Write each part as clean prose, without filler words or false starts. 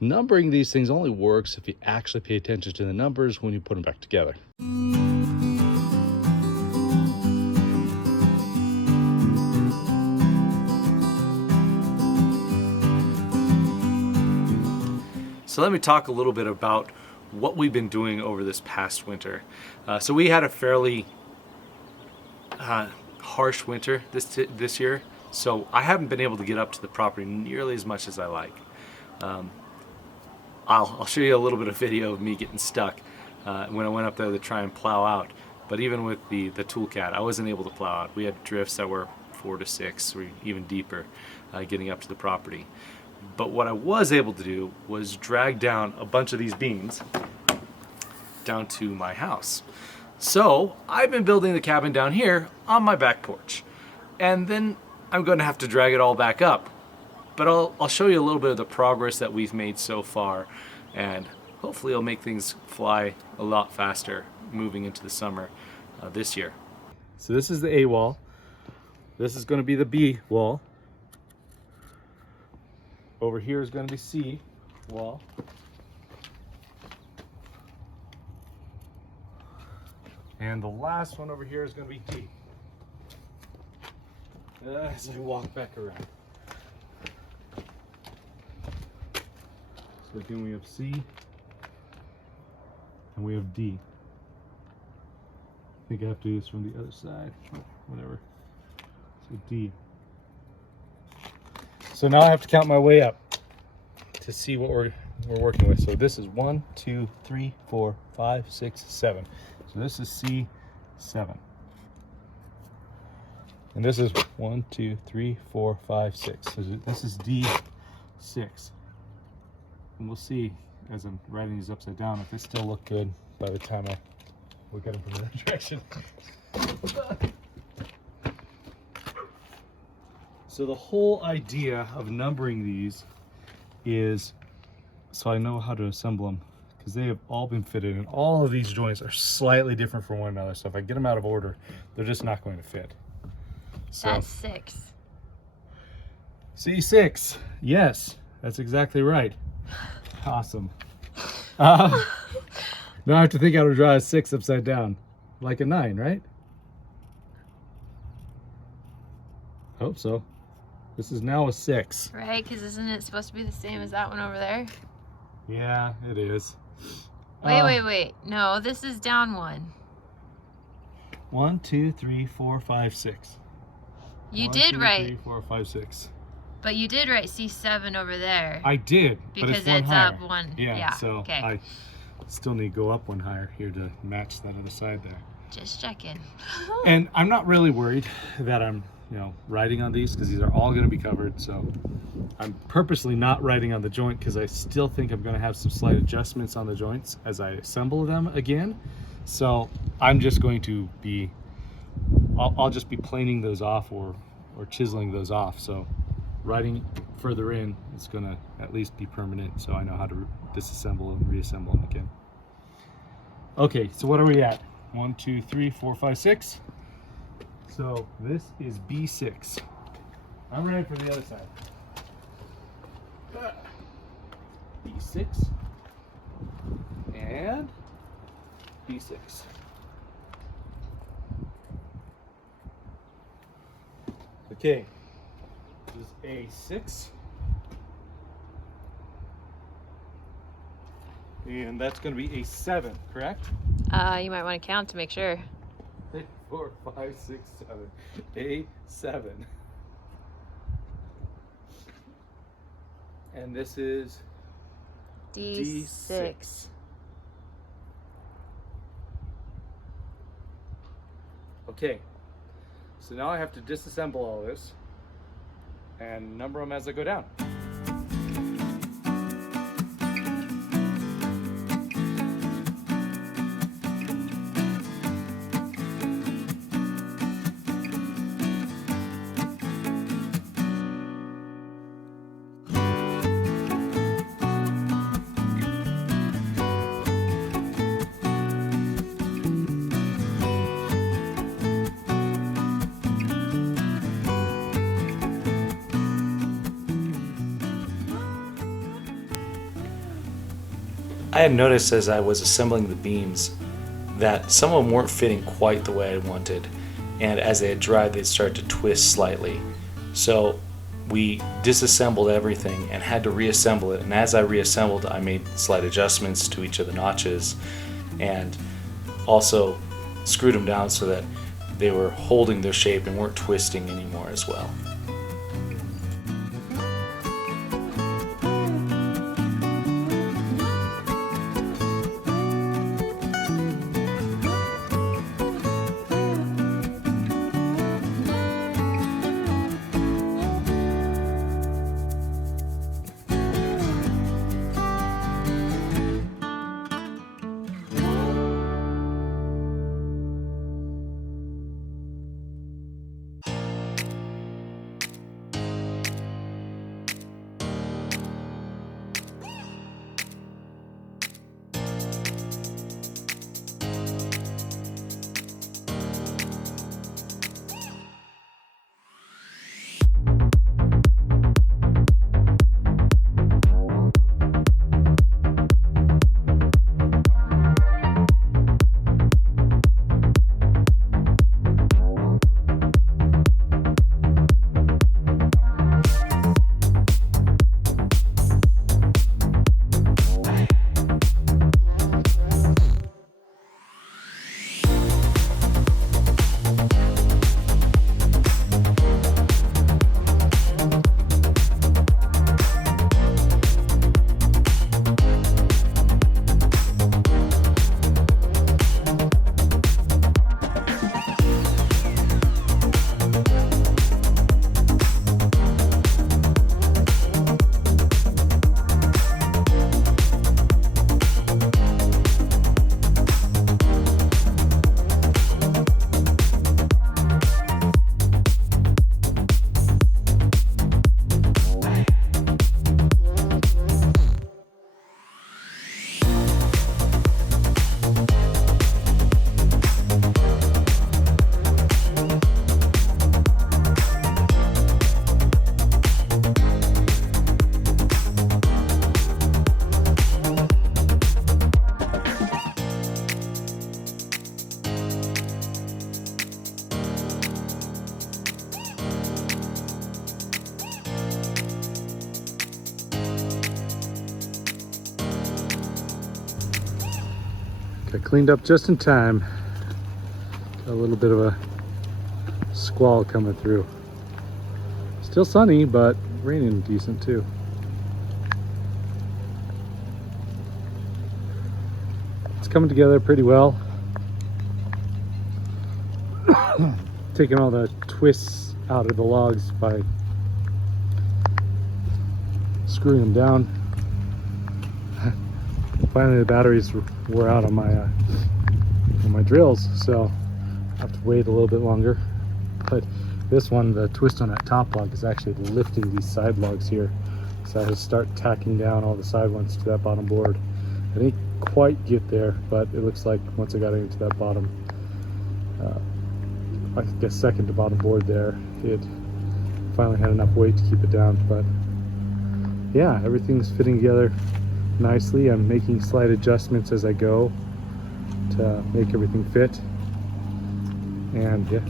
numbering these things only works if you actually pay attention to the numbers when you put them back together. So let me talk a little bit about what we've been doing over this past winter. So we had a fairly harsh winter this year, so I haven't been able to get up to the property nearly as much as I like. I'll show you a little bit of video of me getting stuck when I went up there to try and plow out. But even with the Toolcat, I wasn't able to plow out. We had drifts that were 4 to 6 or even deeper getting up to the property. But what I was able to do was drag down a bunch of these beams down to my house. So I've been building the cabin down here on my back porch. And then I'm going to have to drag it all back up. But I'll show you a little bit of the progress that we've made so far, and hopefully it'll make things fly a lot faster moving into the summer this year. So this is the A wall. This is going to be the B wall. Over here is going to be C wall. And the last one over here is going to be D. As I walk back around. So again, we have C and we have D. I think I have to do this from the other side. Whatever. So D. So now I have to count my way up to see what we're working with. So this is 1, 2, 3, 4, 5, 6, 7. So this is C7. And this is 1, 2, 3, 4, 5, 6. So this is D6. And we'll see as I'm writing these upside down if they still look good by the time I look at them from the other direction. So the whole idea of numbering these is so I know how to assemble them, because they have all been fitted and all of these joints are slightly different from one another. So if I get them out of order, they're just not going to fit. So, that's 6. C6. Yes, that's exactly right. Awesome. Now I have to think how to draw a 6 upside down. Like a 9, right? Hope so. This is now a 6. Right, because isn't it supposed to be the same as that one over there? Yeah, it is. Wait. No, this is down 1. 1, 2, 3, 4, 5, 6. You 1, did 2, right. 3, 4, 5, 6. But you did write C7 over there. I did, because but it's one it's higher. up 1. Yeah, so okay. I still need to go up 1 higher here to match that other side there. Just checking. And I'm not really worried that I'm, writing on these, because these are all going to be covered. So I'm purposely not writing on the joint because I still think I'm going to have some slight adjustments on the joints as I assemble them again. So I'm just going to be, I'll just be planing those off or chiseling those off. So writing further in is going to at least be permanent, so I know how to disassemble and reassemble them again. Okay, so what are we at? 1, 2, 3, 4, 5, 6. So this is B6. I'm ready for the other side. B6 and B6. Okay, this is A6. And that's going to be A7, correct? You might want to count to make sure. 4, 5, 6, 7. A7. And this is D6. Okay, so now I have to disassemble all this and number them as I go down. I had noticed as I was assembling the beams that some of them weren't fitting quite the way I wanted, and as they had dried they'd start to twist slightly. So we disassembled everything and had to reassemble it, and as I reassembled I made slight adjustments to each of the notches and also screwed them down so that they were holding their shape and weren't twisting anymore as well. Got cleaned up just in time. Got a little bit of a squall coming through. Still sunny, but raining decent too. It's coming together pretty well. Taking all the twists out of the logs by screwing them down. Finally, the batteries were out on my drills, so I have to wait a little bit longer. But this one, the twist on that top log is actually lifting these side logs here, so I had to start tacking down all the side ones to that bottom board. I didn't quite get there, but it looks like once I got into that bottom, I guess second to bottom board there, it finally had enough weight to keep it down. But yeah, everything's fitting together nicely. I'm making slight adjustments as I go to make everything fit, and yeah,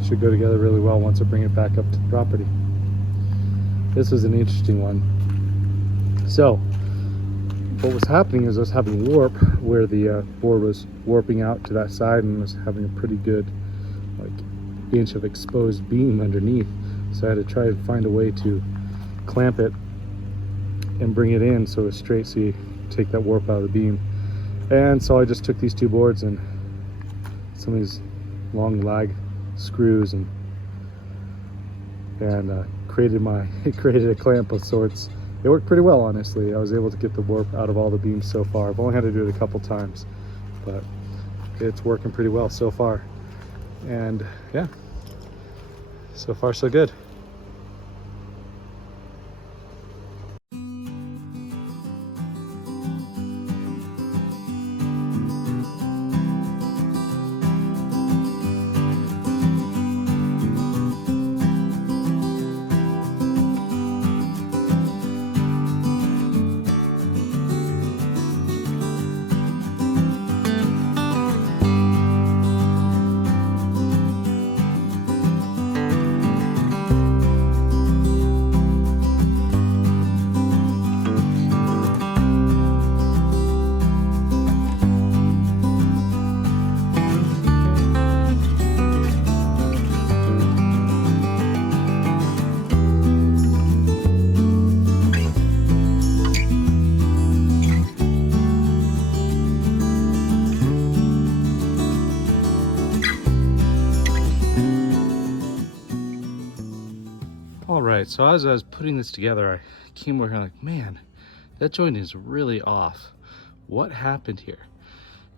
it should go together really well once I bring it back up to the property. This was an interesting one. So what was happening is I was having warp where the board was warping out to that side and was having a pretty good inch of exposed beam underneath, so I had to try to find a way to clamp it and bring it in so it's straight, so you take that warp out of the beam. And so I just took these two boards and some of these long lag screws and created a clamp of sorts. It worked pretty well, honestly. I was able to get the warp out of all the beams so far. I've only had to do it a couple times, but it's working pretty well so far. And yeah, so far so good. right, so as I was putting this together, I came over here like, man, that joint is really off. What happened here?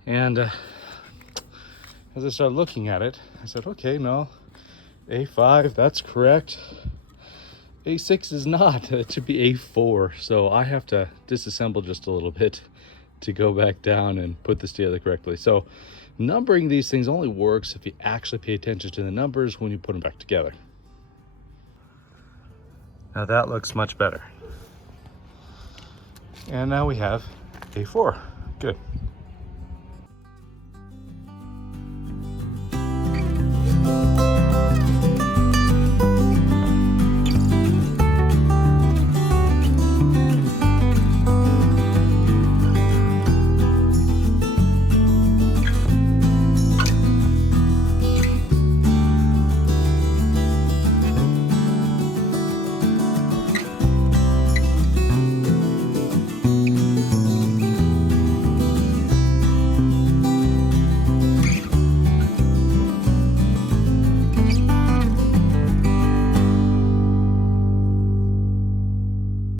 And as I started looking at it, I said, okay, no, A5, that's correct. A6 is not, it should be A4. So I have to disassemble just a little bit to go back down and put this together correctly. So numbering these things only works if you actually pay attention to the numbers when you put them back together. Now that looks much better. And now we have A4, good.